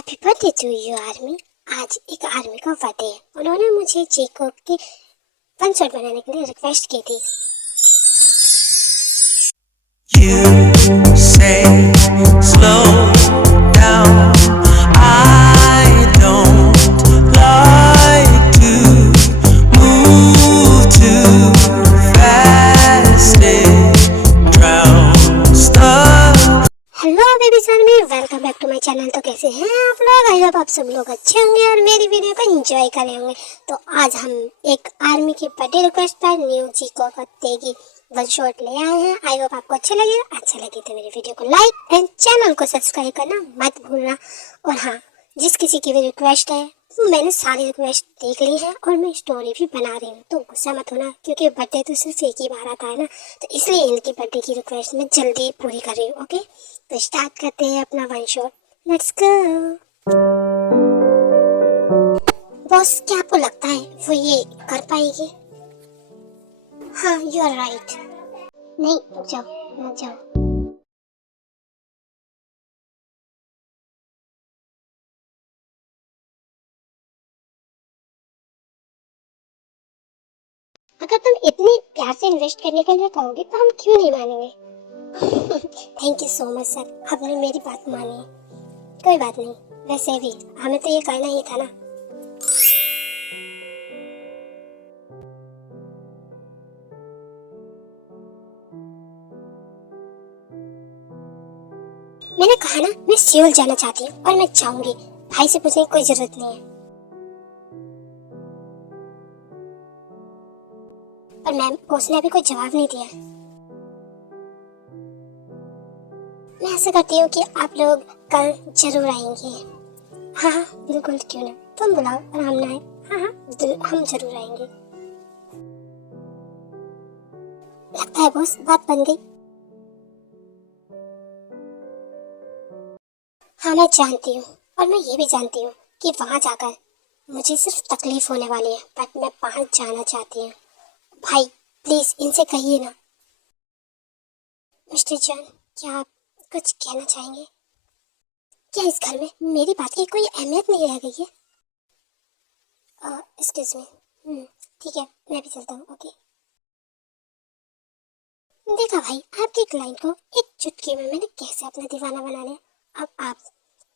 Happy birthday to you army. आज एक army का बर्थडे है। उन्होंने मुझे जेकोब की वन शॉट बनाने के लिए रिक्वेस्ट की थी। You say slow down. I don't like to move too fast. It drowns the hello baby army, welcome back to my channel. तो कैसे हैं आप लोग? आई होप आप सब लोग अच्छे होंगे और मेरी वीडियो को एंजॉय कर रहे होंगे। तो आज हम एक आर्मी की बर्थडे रिक्वेस्ट पर न्यू जेकोब पत्ते की वन शॉट ले आए हैं। आई होप आपको अच्छा लगे तो मेरी वीडियो को लाइक एंड चैनल को सब्सक्राइब करना मत भूलना। और हाँ, जिस किसी की भी रिक्वेस्ट है मैंने सारी रिक्वेस्ट देख ली है और मैं स्टोरी भी बना रही हूँ, तो गुस्सा मत होना, क्योंकि बर्थडे तो सिर्फ एक ही बार आता है ना, तो इसलिए इनकी बर्थडे की रिक्वेस्ट मैं जल्दी पूरी कर रही हूँ। ओके, तो स्टार्ट करते हैं अपना one shot. Let's go. Boss, क्या आपको लगता है वो ये कर पाएगी? हाँ, यू आर राइट। नहीं, रुक जाओ, मत जाओ। अगर तुम इतनी प्यार से इन्वेस्ट करने के लिए कहोगे तो हम क्यों नहीं मानेंगे। Thank you so much sir, आपने मेरी बात मानी। कोई बात नहीं, वैसे भी हमें तो ये करना ही था ना। मैंने कहा ना, मैं सियोल जाना चाहती हूँ और मैं चाहूंगी। भाई से पूछने की कोई जरूरत नहीं है। पर मैम, उसने अभी कोई जवाब नहीं दिया। मैं ऐसा करती हूँ कि आप लोग कल जरूर आएंगे। हाँ हाँ बिल्कुल, क्यों ना, तुम बुलाओ और हम ना आए। हाँ हाँ हम जरूर आएंगे। लगता है बॉस, बात बन गई। हाँ मैं जानती हूँ, और मैं ये भी जानती हूँ कि वहाँ जाकर मुझे सिर्फ तकलीफ होने वाली है, बट मैं वहाँ जाना चाहती हूँ। भाई प्लीज इनसे कहिए ना। मिस्टर जॉन, क्या आप कुछ कहना चाहेंगे? क्या इस घर में मेरी बात की कोई अहमियत नहीं रह गई है? Excuse me. ठीक है, मैं भी चलता हूँ। ओके। देखा भाई, आपके क्लाइंट को एक चुटकी में मैंने कैसे अपना दीवाना बना लिया। अब आप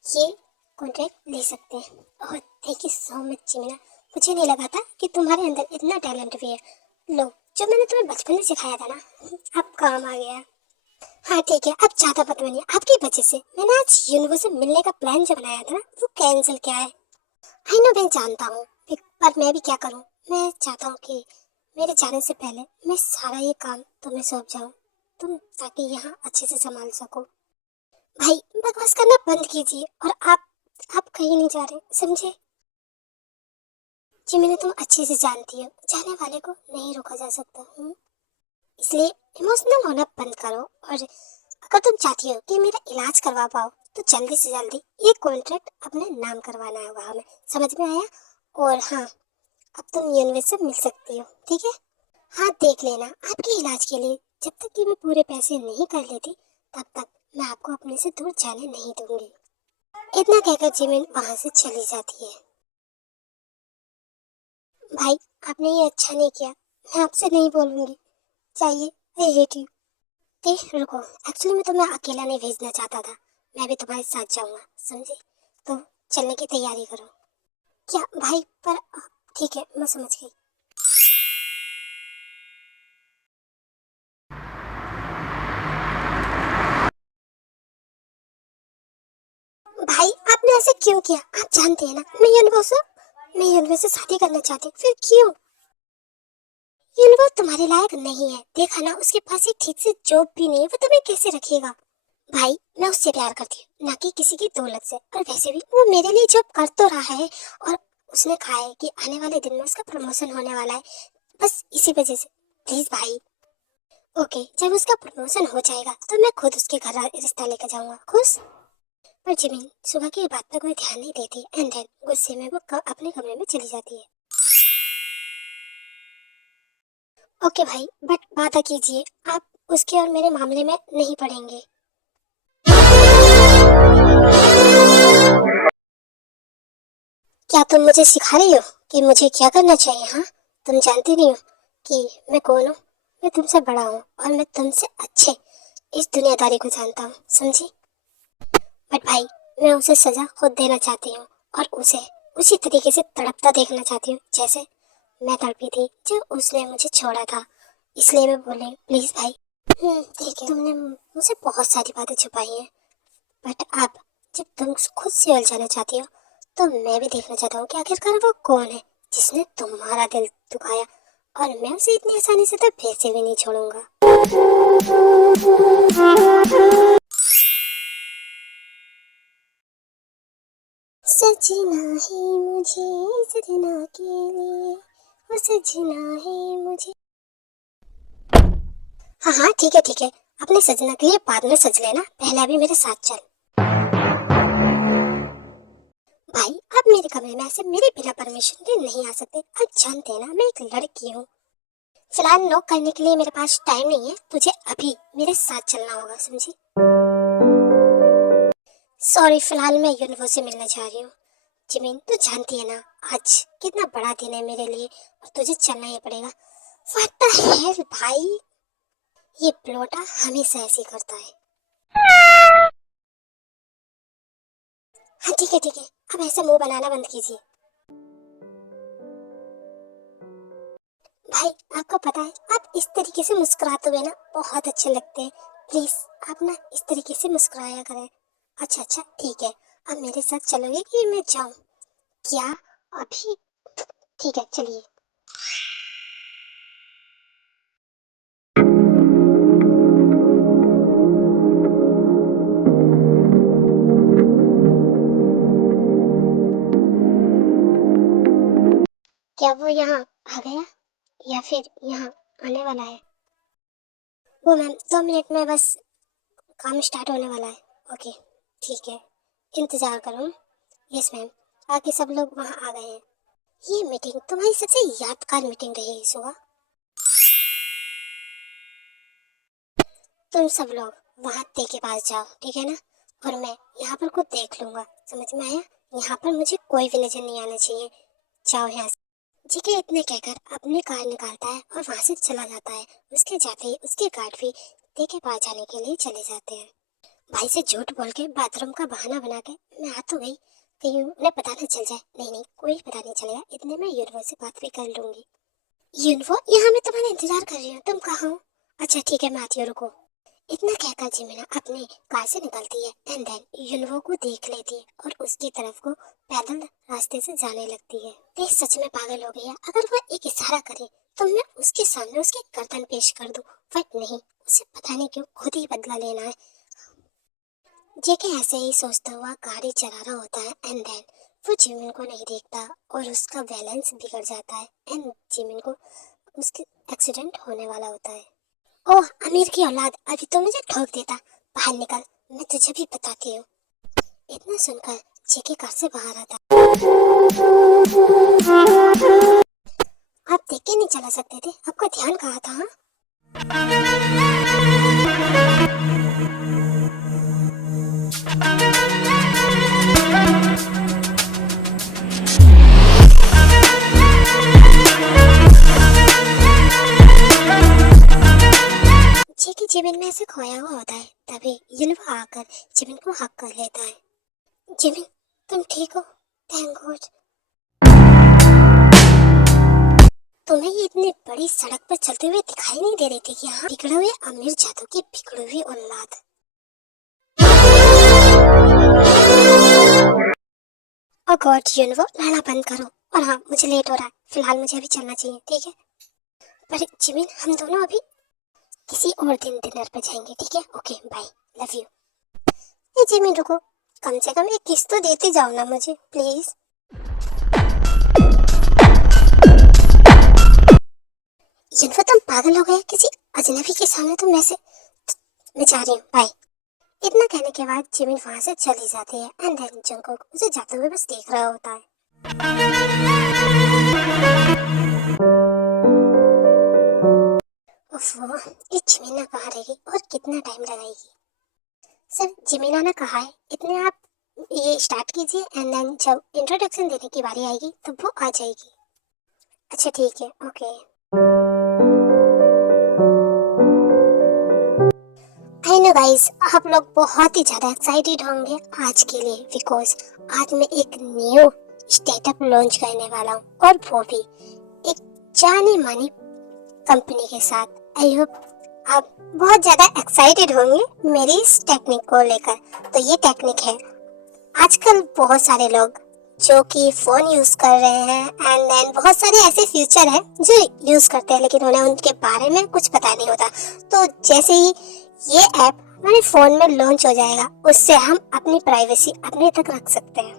ये कॉन्ट्रैक्ट ले सकते हैं। Oh thank you so much जिमिना, मुझे नहीं लगा था कि तुम्हारे अंदर इतना टैलेंट भी है। लो, जो मैंने तुम्हें बचपन में सिखाया था ना, अब काम आ गया। हाँ ठीक है, अब ज्यादा मत बनिए। आपकी वजह से मैंने आज यूनिवर्स से मिलने का प्लान जो बनाया था ना, वो कैंसिल किया है। आई नो, मैं जानता हूँ, पर मैं भी क्या करूँ। मैं चाहता हूँ कि मेरे जाने से पहले मैं सारा ये काम तुम्हें सौंप जाऊँ, तुम ताकि यहाँ अच्छे से संभाल सको। भाई बकवास करना बंद कीजिए, और आप कहीं नहीं जा रहे, समझे? जी मैंने, तुम अच्छे से जानती हो, जाने वाले को नहीं रोका जा सकता। इसलिए इमोशनल होना बंद करो, और अगर तुम चाहती हो कि मेरा इलाज करवा पाओ तो जल्दी से जल्दी ये कॉन्ट्रैक्ट अपने नाम करवाना होगा हमें। समझ में आया? और हाँ, अब तुम यूनिवर्स से मिल सकती हो, ठीक है? हाँ देख लेना, आपके इलाज के लिए जब तक कि मैं पूरे पैसे नहीं कर लेती तब तक मैं आपको अपने से दूर जाने नहीं दूंगी। इतना कहकर जिमिन वहां से चली जाती है। भाई आपने ये अच्छा नहीं किया, मैं आपसे नहीं बोलूंगी। चाहिए, आई हेट यू। रुको, एक्चुअली मैं तुम्हें अकेला नहीं भेजना चाहता था, मैं भी तुम्हारे साथ जाऊंगा, समझे? तो चलने की तैयारी करो। क्या भाई? पर ठीक है, मैं समझ गई। भाई आपने ऐसे क्यों किया? आप जानते हैं ना, मैं यूनिवर्स से शादी करना चाहती हूँ, फिर क्यों? यूनिवर्स तुम्हारे लायक नहीं है। देखा ना, उसके पास एक ठीक से जॉब भी नहीं है, वो तुम्हें कैसे रखेगा? भाई मैं उससे प्यार करती हूँ, ना कि किसी की दौलत से। और वैसे भी वो मेरे लिए जॉब कर तो रहा है, और उसने कहा है कि आने वाले दिन में उसका प्रमोशन होने वाला है, बस इसी वजह से। प्लीज भाई। ओके, जब उसका प्रमोशन हो जाएगा तो मैं खुद उसके घर रिश्ता लेकर जाऊंगा, खुश? पर जिमिन सुबह की बात पर कोई ध्यान नहीं देती, एंड देन गुस्से में वो अपने कमरे में चली जाती है। ओके भाई, बट वादा कीजिए आप उसके और मेरे मामले में नहीं पड़ेंगे। क्या तुम मुझे सिखा रही हो कि मुझे क्या करना चाहिए? हाँ, तुम जानती नहीं हो कि मैं कौन हूँ। मैं तुमसे बड़ा हूँ और मैं तुमसे अच्छे इस दुनियादारी को जानता हूँ, समझी? बट भाई, मैं उसे सजा खुद देना चाहती हूँ और उसे उसी तरीके से तड़पता देखना चाहती हूँ जैसे मैं तड़पी थी जब उसने मुझे छोड़ा था। इसलिए मैं बोल रही हूँ, प्लीज भाई। ठीक है, तुमने मुझसे बहुत सारी बातें छुपाई हैं, बट अब जब तुम खुद से उलझाना चाहती हो तो मैं भी देखना चाहता हूँ कि आखिरकार वो कौन है जिसने तुम्हारा दिल दुखाया, और मैं उसे इतनी आसानी से तो वैसे भी नहीं छोड़ूंगा। सजना है मुझे सजना के लिए, वो सजना है मुझे। हाँ हाँ, ठीक है ठीक है, अपने सजना के लिए बाद में सज लेना, पहले अभी मेरे साथ चल। भाई, आप मेरे कमरे में ऐसे मेरे बिना परमिशन के नहीं आ सकते। आप जानते हैं ना, मैं एक लड़की हूँ। फिलहाल नॉक करने के लिए मेरे पास टाइम नहीं है, तुझे अभी मेरे साथ चलना होगा, समझी? सॉरी, फिलहाल मैं यूनिवर्स से मिलने जा रही हूँ। जिमिन, तू जानती है ना आज कितना बड़ा दिन है मेरे लिए, और तुझे चलना ही पड़ेगा। व्हाट द हेल भाई, ये प्लोटा हमेशा ऐसे ही करता है। हाँ ठीक है, अब ऐसा मुंह बनाना बंद कीजिए। भाई, आपको पता है आप इस तरीके से मुस्कुराते हुए ना बहुत अच्छे लगते हैं। प्लीज आप ना इस तरीके से मुस्कुराया करें। अच्छा ठीक है, अब मेरे साथ चलोगे कि मैं जाऊं? क्या अभी? ठीक है, चलिए। क्या वो यहाँ आ गया या फिर यहाँ आने वाला है? वो मैम, 2 मिनट में बस काम स्टार्ट होने वाला है। ओके, ठीक है, इंतजार करो। यस मैम, बाकी सब लोग वहाँ आ गए हैं। ये मीटिंग तुम्हारी सबसे यादगार मीटिंग रहेगी सुबह। तुम सब लोग वहाँ ते के पास जाओ, ठीक है ना? और मैं यहाँ पर खुद देख लूंगा, समझ में आया? यहाँ पर मुझे कोई भी नजर नहीं आना चाहिए। जाओ यहाँ से। जीके इतने कहकर अपनी कार निकालता है और वहां से चला जाता है। उसके जाते ही उसके गार्ड भी ते के पास जाने के लिए चले जाते हैं। भाई से झूठ बोल के बाथरूम का बहाना बना के मैं आ तो गई, कहीं उन्हें पता न चल जाए। नहीं, कोई पता नहीं चलेगा, इतने में यूनिवर्स से बात भी कर लूंगी। यूनिवर्स, यहाँ मैं तुम्हारा इंतजार कर रही हूँ, तुम कहाँ हो? अच्छा ठीक है, मैं आती हूँ, रुको। इतना कहकर जिमिना अपनी कार से निकलती है एंड देन यूनवो को देख लेती है और उसकी तरफ को पैदल रास्ते से जाने लगती है। ते सच में पागल हो गई है, अगर वह एक इशारा करे तो मैं उसके सामने उसकी गर्दन पेश कर दूं, बट नहीं, उसे पता नहीं क्यों खुद ही बदला लेना है। जेके ऐसे ही सोचता हुआ गाड़ी चला रहा होता है एंड देन वो जिमिन को नहीं देखता और उसका बैलेंस बिगड़ जाता है एंड जिमिन को उसके एक्सीडेंट होने वाला होता है। ओह अमीर की औलाद, अभी तो मुझे ठोक देता। बाहर निकल, मैं तुझे भी बताती हूँ। इतना सुनकर जेके कार से बाहर आता। आप देख के नहीं चला सकते थे? आपका ध्यान कहाँ था? हाँ? जेके जिमिन में ऐसे खोया हुआ होता है, तभी युनवा आकर जिमिन को हक कर लेता है। जिमिन, तुम ठीक हो? Thank God. तुम्हें ये इतनी बड़ी सड़क पर चलते हुए दिखाई नहीं दे रही थी कि हाँ, बिगड़े हुए अमीर जादू की बिगड़ी हुई औलाद। ओ गॉड यूनिवर्स, लड़ना बंद करो। और हाँ, मुझे लेट हो रहा है, फिलहाल मुझे अभी चलना चाहिए, ठीक है? पर जिमिन, हम दोनों अभी किसी और दिन डिनर पे जाएंगे, ठीक है? Okay bye, love you. ए जिमिन रुको, कम से कम एक किस तो देते जाओ ना मुझे, प्लीज। यूनिवर्स, तुम पागल हो गए? किसी अजनबी के सामने तुम ऐसे? मैं जा रही हूँ, बाय। इतना कहने के बाद जिमिन वहां से चली जाती है एंड देन जंगकुक उसे जाते हुए बस देख रहा होता है। ओफो, ये जिमिना कहाँ रहेगी और कितना टाइम लगाएगी? सर, जिमिना ने कहा है इतने आप ये स्टार्ट कीजिए एंड देन जब इंट्रोडक्शन देने की बारी आएगी तब वो आ जाएगी। अच्छा ठीक है, ओके। आई नो गाइस, आप लोग बहुत ही ज़्यादा एक्साइटेड होंगे आज के लिए, बिकॉज आज मैं एक न्यू स्टार्टअप लॉन्च करने वाला हूँ, और वो भी एक जानी मानी कंपनी के साथ। आई होप आप बहुत ज़्यादा एक्साइटेड होंगे मेरी इस टेक्निक को लेकर। तो ये टेक्निक है, आजकल बहुत सारे लोग जो कि फ़ोन यूज़ कर रहे हैं एंड देन बहुत सारे ऐसे फीचर हैं जो यूज़ करते हैं लेकिन उन्हें उनके बारे में कुछ पता नहीं होता। तो जैसे ही ये ऐप हमारे फ़ोन में लॉन्च हो जाएगा, उससे हम अपनी प्राइवेसी अपने तक रख सकते हैं।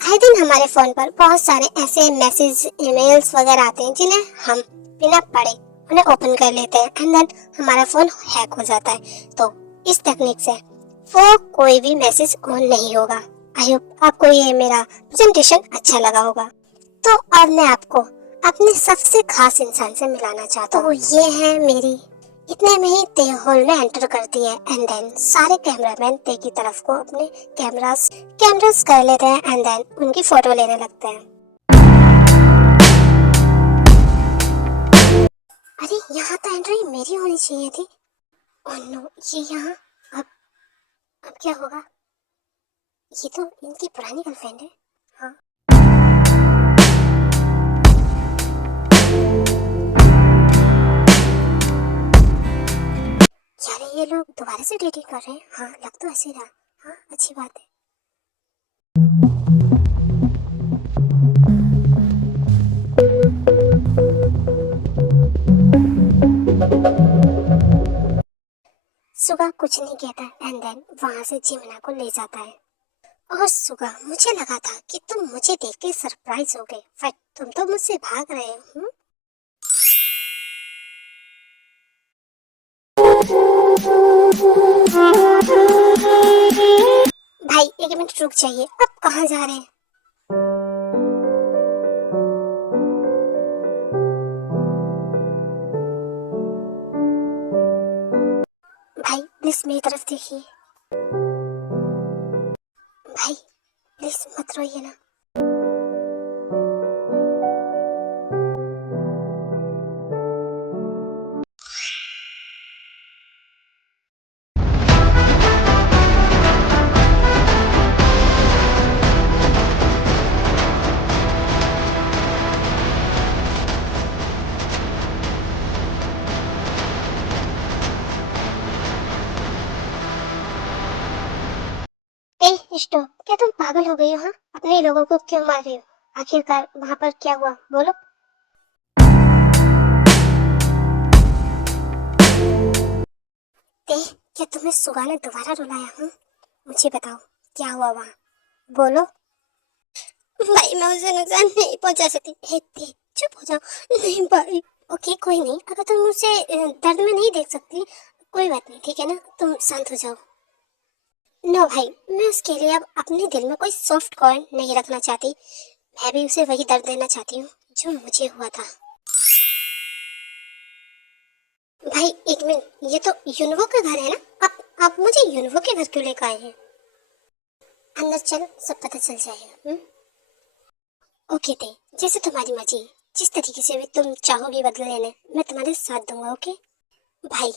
आए दिन हमारे फ़ोन पर बहुत सारे ऐसे मैसेज, ईमेल्स वगैरह आते हैं जिन्हें हम बिना पढ़े उन्हें ओपन कर लेते हैं एंड देन हमारा फ़ोन हैक हो जाता है। तो इस टेक्निक से वो कोई भी मैसेज ऑन नहीं होगा। आई होप आपको ये मेरा प्रेजेंटेशन अच्छा लगा होगा। तो अब मैं आपको अपने सबसे खास इंसान से मिलाना चाहता हूँ। तो ये है मेरी, इतने में ही ते हॉल में एंटर करती है एंड देन सारे कैमरामैन ते की तरफ को अपने कैमरास कर लेते हैं एंड देन उनकी फोटो लेने लगते हैं। अरे यहाँ तो एंट्री मेरी होनी चाहिए थी। ओह नो, ये यहाँ अब क्या होगा? ये तो इनकी पुरानी गर्लफ्रेंड है। हाँ, यार ये लोग दोबारा से डेटिंग कर रहे हैं। हाँ, लग तो ऐसे रहा। हाँ, अच्छी बात है। सुगा कुछ नहीं कहता एंड देन वहां से जिमना को ले जाता है। और सुगा, मुझे लगा था कि तुम मुझे देख के सरप्राइज हो गए, बट तुम तो मुझसे भाग रहे हो। भाई एक मिनट रुक जाइए, अब कहाँ जा रहे हैं? भाई प्लीज मेरी तरफ देखिए। भाई प्लीज मत रोइए ना। ए स्टॉप, क्या तुम पागल हो गई हो? हाँ, अपने लोगों को क्यों मार रही हो? आखिरकार वहां पर क्या हुआ, बोलो। ए, क्या तुम्हें सुगा ने दोबारा रुलाया? हूँ, मुझे बताओ क्या हुआ वहाँ, बोलो। भाई मैं उसे नुकसान नहीं पहुंचा सकती। चुप हो जाओ। नहीं भाई। ओके कोई नहीं, अगर तुम मुझसे दर्द में नहीं देख सकती, कोई बात नहीं, ठीक है ना, तुम शांत हो जाओ। नो भाई, मैं उसके लिए अब अपने दिल में कोई सॉफ्ट कॉर्न नहीं रखना चाहती। मैं भी उसे वही दर्द देना चाहती हूँ जो मुझे हुआ था। भाई एक मिनट, ये तो यूनवो का घर है ना? आप मुझे यूनवो के घर क्यों लेकर आए हैं? अंदर चलो, सब पता चल जाएगा। ओके थे, जैसे तुम्हारी मर्जी, जिस तरीके से भी तुम चाहोगी बदला लेने, मैं तुम्हारे साथ दूंगा। ओके भाई,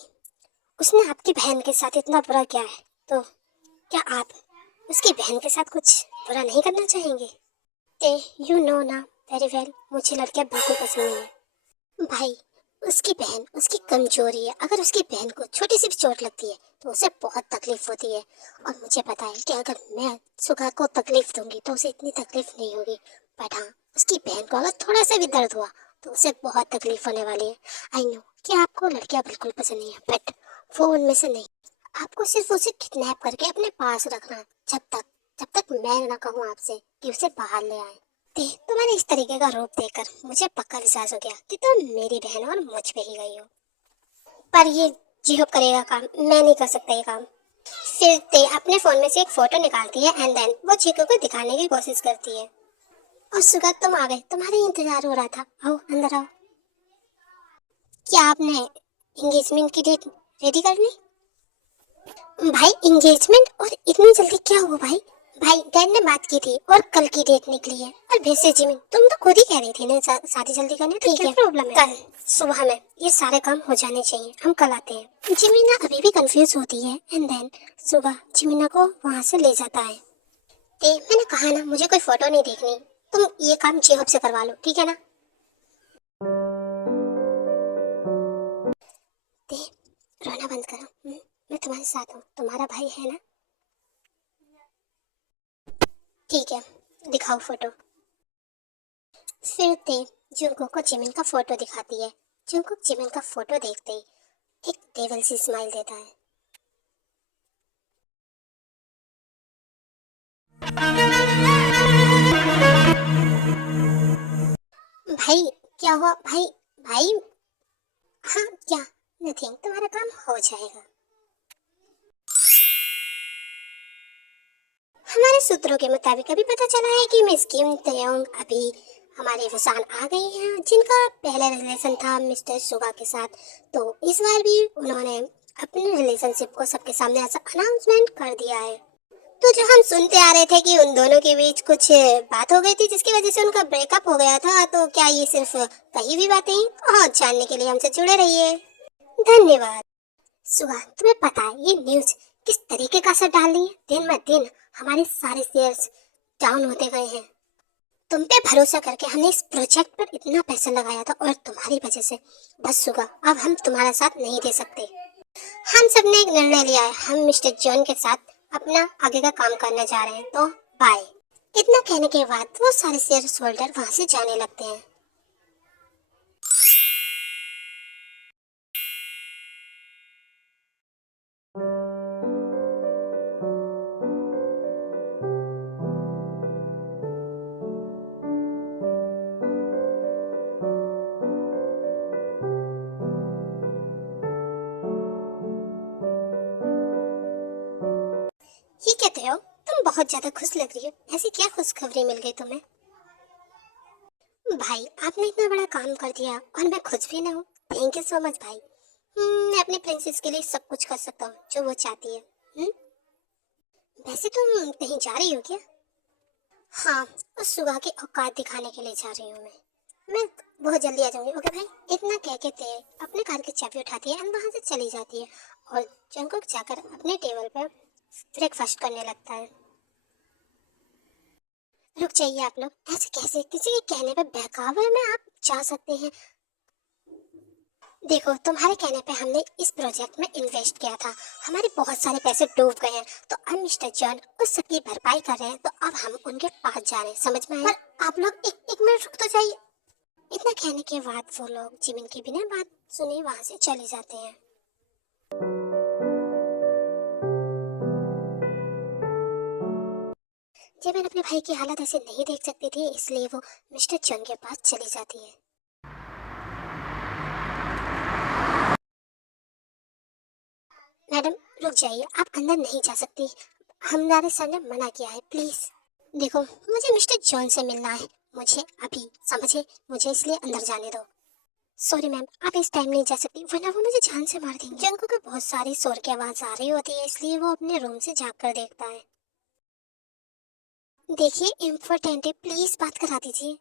उसने आपकी बहन के साथ इतना बुरा किया है, तो क्या आप उसकी बहन के साथ कुछ बुरा नहीं करना चाहेंगे? ते यू नो ना वेरी वेल, मुझे लड़कियां बिल्कुल पसंद नहीं है। भाई उसकी बहन उसकी कमजोरी है, अगर उसकी बहन को छोटी सी भी चोट लगती है तो उसे बहुत तकलीफ होती है, और मुझे पता है कि अगर मैं सुगा को तकलीफ दूंगी तो उसे इतनी तकलीफ नहीं होगी, बट हाँ, उसकी बहन को अगर थोड़ा सा भी दर्द हुआ तो उसे बहुत तकलीफ होने वाली है। आई नो कि आपको लड़कियां बिल्कुल पसंद नहीं है, बट वो उनमें से नहीं। आपको सिर्फ उसे किडनैप करके अपने पास रखना, जब तक मैं ना कहूँ आपसे कि उसे बाहर ले आए। तुम्हारे इस तरीके का रूप देखकर मुझे पक्का विश्वास हो गया कि तुम मेरी बहन और मुझ पे ही गई हो। पर ये जीहोप करेगा काम, मैं नहीं कर सकता ये काम। फिर ते अपने फोन में से एक फोटो निकालती है एंड देन वो चीकू को दिखाने की कोशिश करती है। और सुगा तुम आ गए, तुम्हारा इंतजार हो रहा था, आओ अंदर आओ। क्या आपने एंगेजमेंट की डेट रेडी कर ली? भाई एंगेजमेंट, और इतनी जल्दी क्या हुआ भाई? भाई डैड ने बात की थी और कल की डेट निकली है। और वैसे जिमिन तुम तो खुद ही कह रही थी ना शादी जल्दी करनी, तो क्या प्रॉब्लम है? कल सुबह में ये सारे काम हो जाने चाहिए, हम कल आते हैं। जिमिना अभी भी कंफ्यूज होती है एंड देन सुबह जिमिना को वहाँ से ले जाता है। मैंने कहा ना मुझे कोई फोटो नहीं देखनी, तुम ये काम जेहब से करवा लो, ठीक है ना? रोना बंद करो, मैं तुम्हारे साथ हूँ, तुम्हारा भाई है ना? ठीक है, दिखाओ फोटो। फिर जुंगकुक को जिमिन का फोटो दिखाती है। जुंगकुक जिमिन का फोटो देखते ही एक डेविल सी स्माइल देता है। भाई क्या हुआ भाई? भाई हाँ क्या? नथिंग, तुम्हारा काम हो जाएगा। हमारे सूत्रों के मुताबिक अभी पता चला है कि मिस किम तयोंग अभी हमारे वसान आ गई हैं, जिनका पहला रिलेशन था मिस्टर सुगा के साथ। तो इस बार भी उन्होंने अपने रिलेशनशिप को सबके सामने ऐसा अनाउंसमेंट कर दिया है। तो जो हम सुनते आ रहे थे कि उन दोनों के बीच कुछ बात हो गई थी जिसकी वजह से उनका ब्रेकअप हो गया था, तो क्या ये सिर्फ कहीं भी बातें? और जानने के लिए हमसे जुड़े रहिए। धन्यवाद। सुगा, तुम्हें पता है ये न्यूज किस तरीके का असर डाल रही है? दिन ब दिन हमारे सारे शेयर्स डाउन होते गए हैं। तुम पे भरोसा करके हमने इस प्रोजेक्ट पर इतना पैसा लगाया था और तुम्हारी वजह से बस सुगा, अब हम तुम्हारा साथ नहीं दे सकते। हम सब ने एक निर्णय लिया है, हम मिस्टर जॉन के साथ अपना आगे का काम करने जा रहे हैं, तो बाय। इतना कहने के बाद वो सारे शेयर होल्डर वहां से जाने लगते हैं। ये कहते हो तुम बहुत ज्यादा खुश लग रही हो, ऐसी क्या खुशखबरी मिल गई तुम्हें? भाई आपने इतना बड़ा काम कर दिया और मैं खुश भी ना हूँ। थैंक यू सो मच भाई। मैं अपनी प्रिंसेस के लिए सब कुछ कर सकता हूँ जो वो चाहती है। वैसे तुम कहीं जा रही हो क्या? हाँ, उस सुगा की औकात दिखाने के लिए जा रही हूँ मैं बहुत जल्दी आ जाऊंगी। ओके भाई। इतना कह के ते अपने कार की चाबी उठाती है और वहां से चली जाती है और जंगकुक जाकर अपने टेबल पर ब्रेकफास्ट करने लगता है। रुक जाइए आप लोग, ऐसे कैसे किसी के कहने पे बहकावे में आप जा सकते हैं? देखो तुम्हारे कहने पे हमने इस प्रोजेक्ट में इन्वेस्ट किया था, हमारे बहुत सारे पैसे डूब गए हैं, तो अब मिस्टर जॉन उस सब की भरपाई कर रहे हैं, तो अब हम उनके पास जा रहे हैं, समझ में आया? पर आप लोग एक मिनट रुक तो जाइए। इतना कहने के बाद वो लोग जिमिन की बिना बात सुने वहां से चले जाते हैं। जिमिन अपने भाई की हालत ऐसे नहीं देख सकती थी, इसलिए वो मिस्टर जॉन के पास चली जाती है। मैडम रुक जाइए, आप अंदर नहीं जा सकती, हमारे सर ने मना किया है, प्लीज। देखो मुझे मिस्टर जॉन से मिलना है, मुझे अभी, समझे? मुझे इसलिए अंदर जाने दो। सॉरी मैम, आप इस टाइम नहीं जा सकती, वरना वो मुझे जान से मार देंगे। जंगकुक को बहुत सारी शोर की आवाज आ रही होती है, इसलिए वो अपने रूम से झांक कर देखता है। देखिए इम्पोर्टेंट है, प्लीज बात करा दीजिए।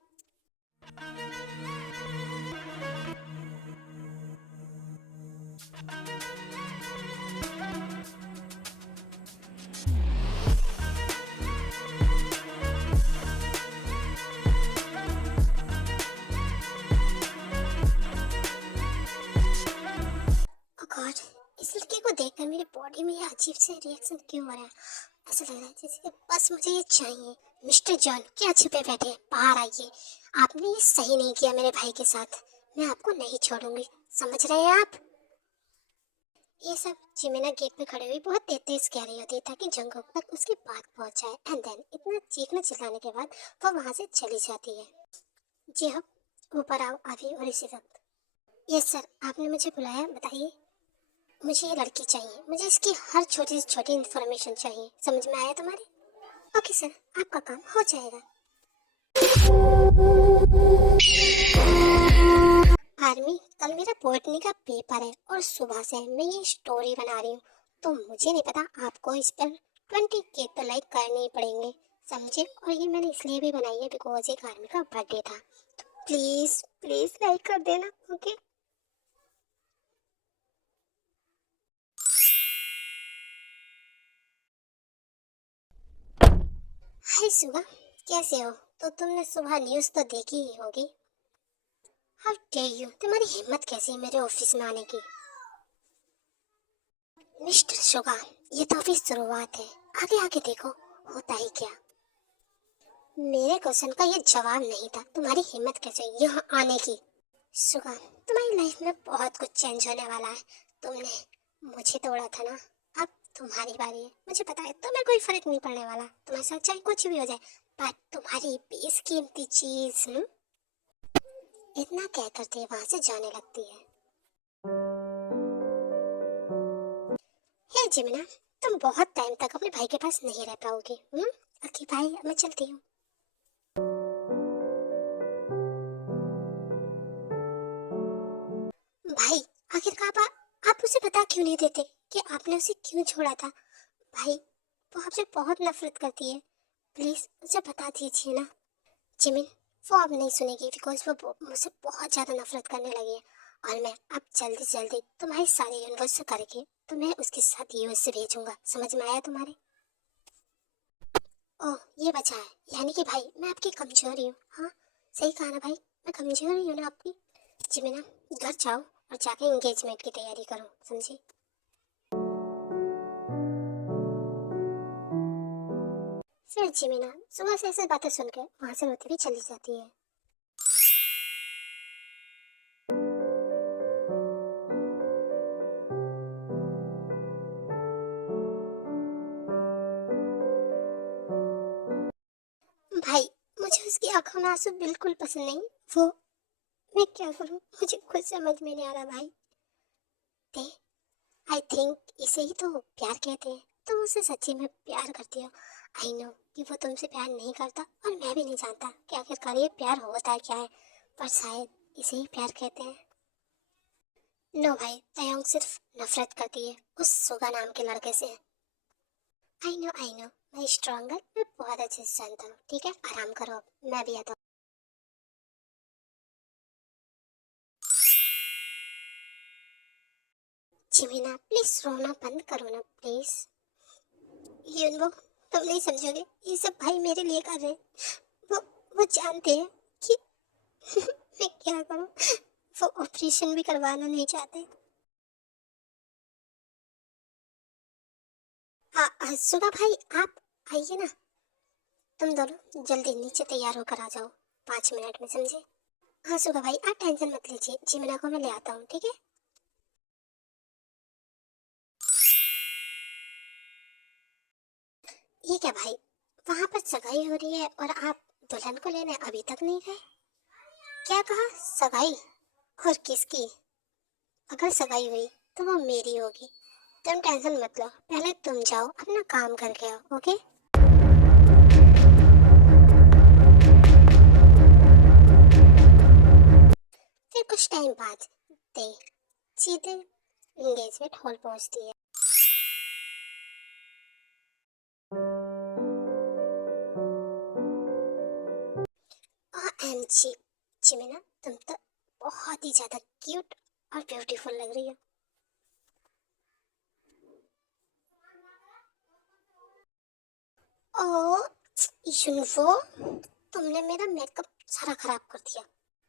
गॉड, इस लड़के को देखकर मेरी बॉडी में ये अजीब से रिएक्शन क्यों हो रहा है? ऐसा लग रहा है जैसे कि बस मुझे ये चाहिए। मिस्टर जॉन, क्या छिपे बैठे, बाहर आइए। आपने ये सही नहीं किया मेरे भाई के साथ, मैं आपको नहीं छोड़ूंगी, समझ रहे हैं आप? ये सब जिमिना गेट पे खड़े हुई बहुत तेज कह रही होती है ताकि जंगकुक तक उसकी बात पहुंच जाए। एंड देन इतना चीखने चिल्लाने के बाद वो वहां से चली जाती है। जी हाँ, ऊपर आओ अभी और इसी वक्त। यस सर, आपने मुझे बुलाया, बताइए। मुझे ये लड़की चाहिए, मुझे इसकी हर छोटी से छोटी इन्फॉर्मेशन चाहिए, समझ में आया तुम्हारे? ओके सर, आपका काम हो जाएगा। आर्मी, कल मेरा बोटनी का पेपर है और सुबह से मैं ये स्टोरी बना रही हूँ, तो मुझे नहीं पता आपको इस पर 20K तो लाइक करने ही पड़ेंगे, समझे। और ये मैंने इसलिए भी बनाई है बिकॉज एक आर्मी का बर्थडे था, तो प्लीज प्लीज लाइक कर देना, ओके। हाय सुगा, कैसे हो? तो तुमने सुबह न्यूज़ तो देखी ही होगी। हाउ डेयर यू, तुम्हारी हिम्मत कैसी है मेरे ऑफिस में आने की? मिस्टर सुगा, ये तो अभी शुरुआत है, आगे आगे देखो होता ही क्या। मेरे क्वेश्चन का ये जवाब नहीं था, तुम्हारी हिम्मत कैसे है यहाँ आने की? सुगा, तुम्हारी लाइफ में बहुत कुछ चेंज होने वाला है। तुमने मुझे तोड़ा था ना, अब तुम्हारी बारी है। मुझे पता है तुम्हें कोई फर्क नहीं पड़ने वाला, तुम्हारे साथ चाहे कुछ भी हो जाए, पर तुम्हारी बेशकीमती चीज इतना कह करते वहां से जाने लगती है। हे जिमिना, तुम बहुत टाइम तक अपने भाई के पास नहीं रह पाओगे। ओके भाई, अब मैं चलती हूँ। भाई, आखिरकार आप उसे बता क्यों नहीं देते कि आपने उसे क्यों छोड़ा था? भाई, वो आपसे बहुत नफरत करती है, प्लीज उसे बता दीजिए ना। जिमिन, वो अब नहीं सुनेगी बिकॉज वो मुझसे बहुत ज्यादा नफरत करने लगी है। और मैं अब जल्दी जल्दी तुम्हारी सारी यूनिवर्स करके तुम्हें उसके साथ यूएस से भेजूंगा, समझ में आया तुम्हारे? ओह, ये बचा है, यानी कि भाई मैं आपकी कमजोरी हूँ। हाँ, सही कहा ना भाई, मैं कमजोरी हूँ ना आपकी। जिमिना, घर जाओ और जाके एंगेजमेंट की तैयारी करो, समझी? फिर जिमिना सुबह से ऐसे बातें सुनकर वहां से रोती हुई चली जाती है। भाई, मुझे उसकी आंखों में आंसू बिल्कुल पसंद नहीं। वो, मैं क्या करूं, मुझे खुद समझ में नहीं आ रहा भाई। दे, आई थिंक इसे ही तो प्यार कहते हैं। तुम उससे सच्ची में प्यार करती हो। आई नो कि वो तुमसे प्यार नहीं करता, और मैं भी नहीं जानता कि आखिरकार ये प्यार होता है क्या है, पर शायद इसे ही प्यार कहते हैं। नो भाई, तयंग सिर्फ नफरत करती है उस सुगा नाम के लड़के से। आई नो, मैं स्ट्रांग गर्ल, मैं बहुत अच्छे से जानता हूँ। ठीक है, आराम करो, अब मैं भी आता हूँ। जिमिना, प्लीज रोना बंद करो ना प्लीज। यूनो, तुम नहीं समझोगे, ये सब भाई मेरे लिए कर रहे हैं। वो वो जानते हैं कि मैं क्या करूं। वो ऑपरेशन भी करवाना नहीं चाहते। सुगा भाई, आप आइए ना। तुम दोनों जल्दी नीचे तैयार होकर आ जाओ, 5 मिनट में, समझे? हाँ सुगा भाई, आप टेंशन मत लीजिए, जिमिना को मैं ले आता हूँ, ठीक है? ये क्या भाई, वहां पर सगाई हो रही है और आप दुल्हन को लेने अभी तक नहीं गए? क्या कहा, सगाई? और किसकी? अगर सगाई हुई तो वो मेरी होगी। तुम टेंशन मत लो, पहले तुम जाओ अपना काम करके आओ, ओके? फिर कुछ टाइम बाद दे सीधे एंगेजमेंट हॉल पहुंचती है। OMG, जिमिना, तुम तो बहुत ही ज्यादा क्यूट और ब्यूटीफुल लग रही हो। ओ युनवो, तुमने मेरा मेकअप सारा खराब कर दिया।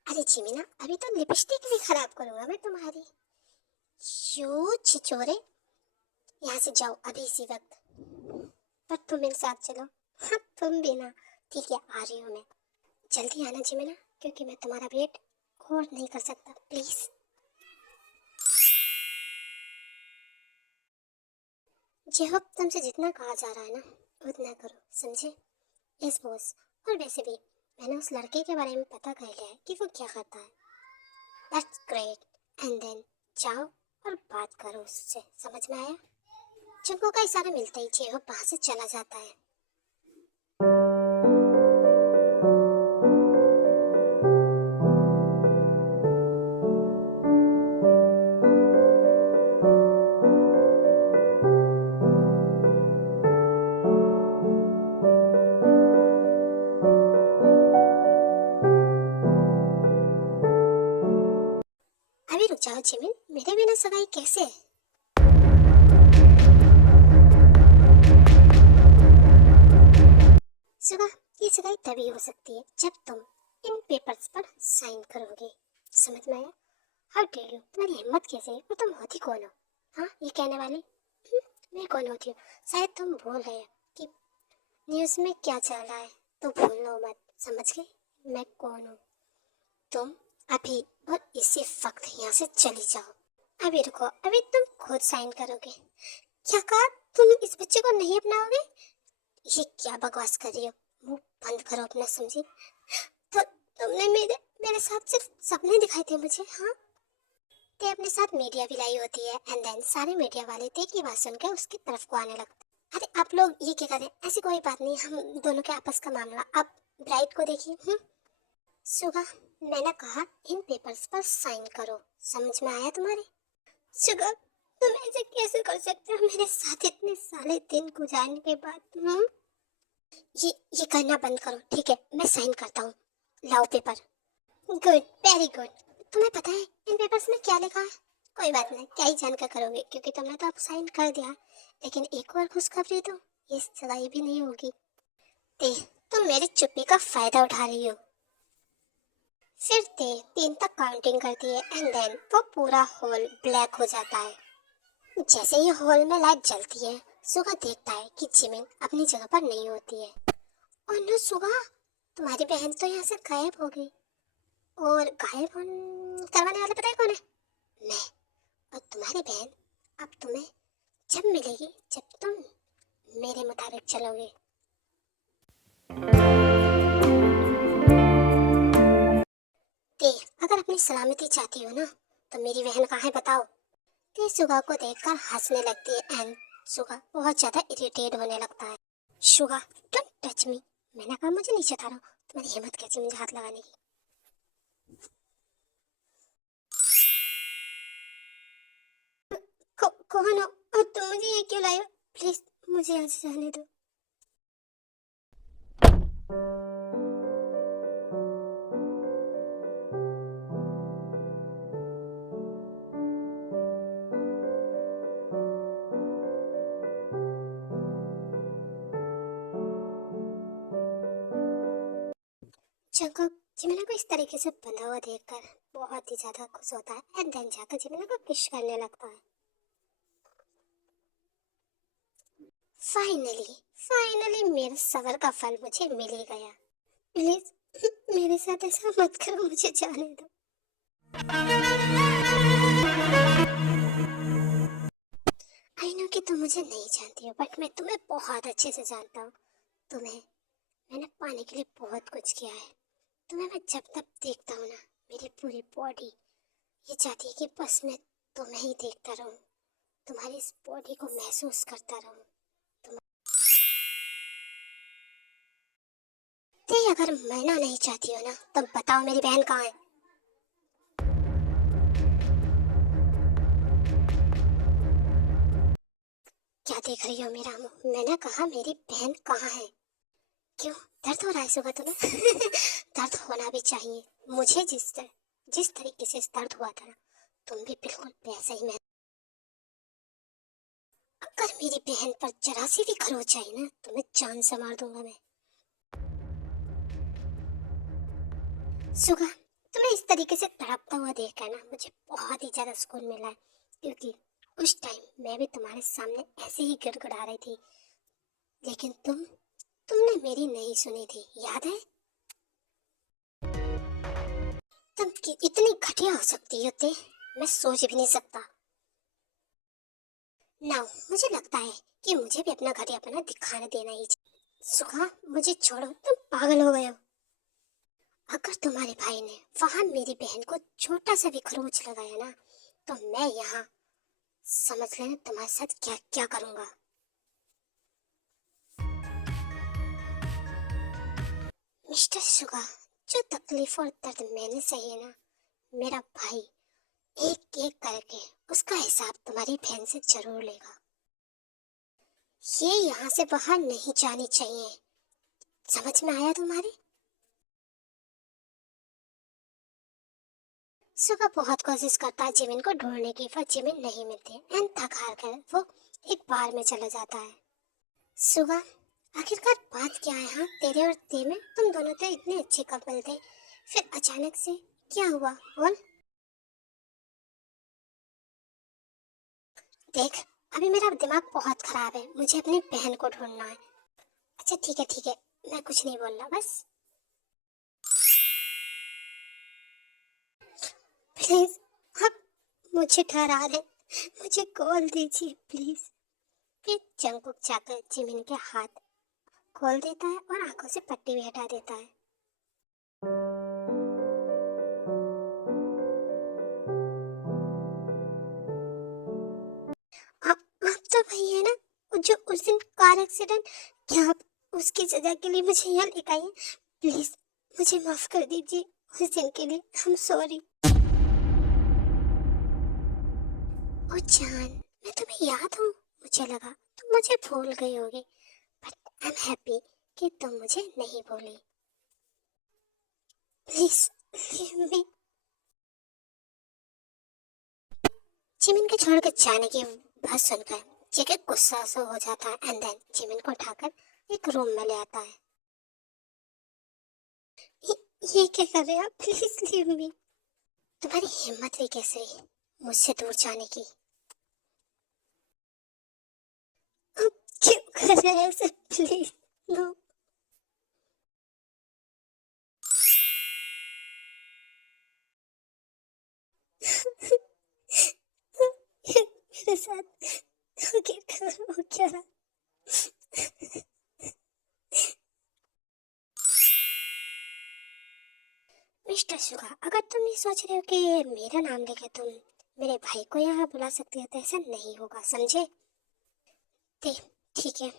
अरे जिमिना, अभी तो लिपस्टिक भी खराब करूंगा मैं तुम्हारी। यू छिचोरे, यहाँ से जाओ अभी इसी वक्त। पर तुम मेरे साथ चलो। हाँ, तुम भी ना। ठीक है, आ रही हूँ मैं। जल्दी आना जिमिना, क्योंकि मैं तुम्हारा वेट और नहीं कर सकता, प्लीज। जे होप तुमसे जितना कहा जा रहा है ना, उतना करो, समझे? Yes boss. और वैसे भी मैंने उस लड़के के बारे में पता कर लिया है कि वो क्या करता है। That's great. एंड देन जाओ और बात करो उससे, समझ में आया? चंको का इशारा मिलता ही जे होप वहां से चला जाता है। बताओ जिमिन, मेरे बिना सगाई कैसे? सुगा, ये सगाई तभी हो सकती है जब तुम इन पेपर्स पर साइन करोगे। समझ में आया? हाउ डेयर यू, तुम्हारी हिम्मत कैसे है? और तुम होती कौन हो? हाँ, ये कहने वाली? मैं कौन होती हूँ? शायद तुम भूल रहे हो कि न्यूज़ में क्या चल रहा है, तो भूलना मत। समझ गए मैं कौन हूँ? तुम अभी और इसी वक्त यहाँ से चली जाओ। अभी रुको, अभी तुम खुद साइन करोगे। क्या कहा? तुम इस बच्चे को नहीं अपनाओगे? ये क्या बकवास कर रही हो? मुंह बंद करो अपना, समझी? तो तुमने मेरे मेरे साथ सिर्फ सपने दिखाए थे मुझे, हाँ? ते अपने साथ मीडिया भी लाई होती है एंड देन सारे मीडिया वाले ते की बात सुनकर उसकी तरफ को आने लगते। अरे आप लोग ये क्या कर रहे हैं? ऐसी कोई बात नहीं, हम दोनों के आपस का मामला। आप ब्राइड को देखिए। सुगा, मैंने कहा इन पेपर्स पर साइन करो। समझ में आया तुम्हारे? सुगा, तुम ऐसे कैसे कर सकते हो मेरे साथ इतने सारे दिन गुजारने के बाद? ये करना बंद करो, ठीक है? मैं साइन करता हूँ। लाओ पेपर। Good, very good. तुम्हें पता है इन पेपर्स में क्या लिखा है? कोई बात नहीं, क्या ही जानकर करोगे, क्योंकि तुमने तो अब साइन कर दिया। लेकिन एक और खुशखबरी दो, ये सगाई भी नहीं होगी। तुम मेरी चुप्पी का फायदा उठा रही हो। फिर 3 तक काउंटिंग करती है एंड देन वो पूरा हॉल ब्लैक हो जाता है। जैसे ही हॉल में लाइट जलती है, सुगा देखता है कि जिमिन अपनी जगह पर नहीं होती है। और नो सुगा, तुम्हारी बहन तो यहाँ से गायब हो गई। और गायब करवाने वाला पता है कौन है? मैं। और तुम्हारी बहन अब तुम्हें जब मिलेगी जब तुम मेरे मुताबिक चलोगे। अगर अपनी सलामती चाहती हो ना, तो मेरी बहन कहाँ है बताओ? सुगा को देखकर हंसने लगती है एंड सुगा बहुत ज्यादा इरिटेट होने लगता है। सुगा, डोंट टच मी। मैंने कहा मुझे नीचे उतारो। तुम्हारी हिम्मत कैसी मुझे हाथ लगाने की? कौन हो और तुम मुझे ये क्यों लाए हो? प्लीज मुझे यहाँ से जाने दो। जंगकुक जिमिना को इस तरीके से बंधा हुआ देखकर बहुत ही ज्यादा खुश होता है एंड देन जाकर जिमिना को किस करने लगता है। फाइनली फाइनली मेरे सबर का फल मुझे मिल ही गया। प्लीज मेरे साथ ऐसा मत करो, मुझे जाने दो। आई नो कि तुम मुझे नहीं जानती हो, बट मैं तुम्हें बहुत अच्छे से जानता हूँ। तुम्हें मैंने पाने के लिए बहुत कुछ किया है। तुम्हें मैं जब तक देखता हूँ ना, मेरी पूरी बॉडी ये चाहती है कि बस मैं तुम्हें ही देखता रहूँ, तुम्हारी इस बॉडी को महसूस करता रहूँ। अगर मरना नहीं चाहती हो ना, तो बताओ मेरी बहन कहाँ है? क्या देख रही हो मेरा मुंह? मैंने कहा मेरी बहन कहाँ है? क्यों दर्द हो रहा है सुबह तुम्हें? दर्द होना भी चाहिए। मुझे जिस तरीके से दर्द हुआ था ना, तुम भी बिल्कुल वैसा ही। मैं अगर मेरी बहन पर जरा सी भी खरोच आई ना, तो मैं जान से मार दूंगा मैं। सुगा, तुम्हें इस तरीके से तड़पता हुआ देखकर ना मुझे बहुत ही ज्यादा सुकून मिला है, क्योंकि उस टाइम मैं भी तुम्हारे सामने ऐसे ही गिड़गिड़ा रही थी, लेकिन तुमने मेरी नहीं सुनी थी, याद है? तुम इतनी घटिया हो सकती हो ते मैं सोच भी नहीं सकता। नाउ मुझे लगता है कि मुझे भी अपना घटियापना दिखाने देना ही चाहिए। सुगा, मुझे छोड़ो, तुम पागल हो गए हो। अगर तुम्हारे भाई ने वहां मेरी बहन को छोटा सा भी खरोच लगाया ना, तो मैं यहाँ समझ लेना तुम्हारे साथ क्या क्या करूंगा। मिस्टर सुगा, जो तकलीफ और दर्द मैंने सही है ना, मेरा भाई एक एक करके उसका हिसाब तुम्हारी बहन से जरूर लेगा। ये यहाँ से बाहर नहीं जानी चाहिए। समझ में आया तुम्हारे? सुगा बहुत कोशिश करता है जिमिन को ढूंढने की, पर जिमिन नहीं मिलती एंड थक हार कर वो एक बार में चला जाता है। सुगा, आखिरकार बात क्या है? हाँ, तेरे और ते में तुम दोनों तो इतने अच्छे कपल थे, फिर अचानक से क्या हुआ बोल। देख, अभी मेरा दिमाग बहुत खराब है, मुझे अपनी बहन को ढूंढना है। अच्छा ठीक है, मैं कुछ नहीं बोल रहा, बस प्लीज आप मुझे ठहरा दें, मुझे कॉल दीजिए प्लीज। फिर जंगकुक जाकर जिमिन के हाथ खोल देता है और आंखों से पट्टी भी हटा देता है। आप तो वही है ना, जो उस दिन कार एक्सीडेंट, क्या आप उसकी सजा के लिए मुझे यहाँ लेकर आए हैं? प्लीज मुझे माफ कर दीजिए उस दिन के लिए, आई एम सॉरी। ओ जान, मैं तुम्हें याद हूँ, मुझे लगा तुम मुझे भूल गई होगी, बट आई एम हैप्पी कि तुम मुझे नहीं भूली। Please leave me. जिमिन के छोड़ कर जाने की बात सुनकर जेके गुस्सा सा हो जाता है एंड देन जिमिन को उठाकर एक रूम में ले आता है। ये, ये क्या कर रहे हैं आप? Please leave me. तुम्हारी हिम्मत भी कैसे हुई मुझसे दूर जाने की? आप क्यों कर रहे हैं ऐसे? Please no. मेरे साथ आखिरकार हो क्या रहा? मिस्टर सुगा, अगर तुम ये सोच रहे हो कि मेरा नाम लेके तुम मेरे भाई को यहाँ बुला सकती हो तो ऐसा नहीं होगा, समझे? ते ठीक है,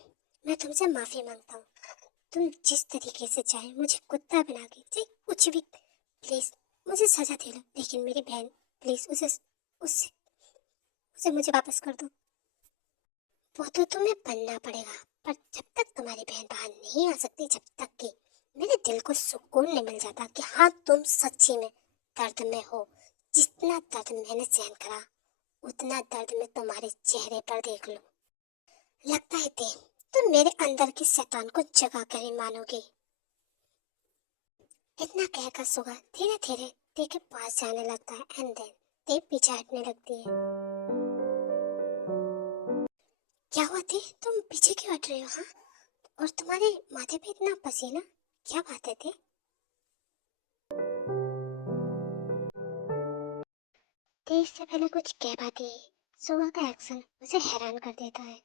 मैं तुमसे माफी मांगता हूँ। तुम जिस तरीके से चाहे मुझे कुत्ता बना के, चाहे कुछ भी, प्लीज मुझे सजा दे लो, लेकिन मेरी बहन, प्लीज उसे उससे उसे मुझे वापस कर दो। वो तो तुम्हें बनना पड़ेगा, पर जब तक तुम्हारी बहन बाहर नहीं आ सकती, जब तक कि मेरे दिल को सुकून नहीं मिल जाता कि हाँ तुम सच्ची में दर्द में हो। जितना दर्द मैंने सहन करा, उतना दर्द मैं तुम्हारे चेहरे पर देख लूं। लगता है ते तुम मेरे अंदर की शैतान को जगा कर ही मानोगी। इतना कहकर सुगा धीरे धीरे ते के पास जाने लगता है एंड देन ते पीछे हटने लगती है। क्या हुआ थे, तुम पीछे क्यों हट रहे हो? हाँ, और तुम्हारे माथे पे इतना पसीना, क्या बात है थे? ते इससे पहले कुछ कह पाती है, सुगा का एक्शन उसे हैरान कर देता है।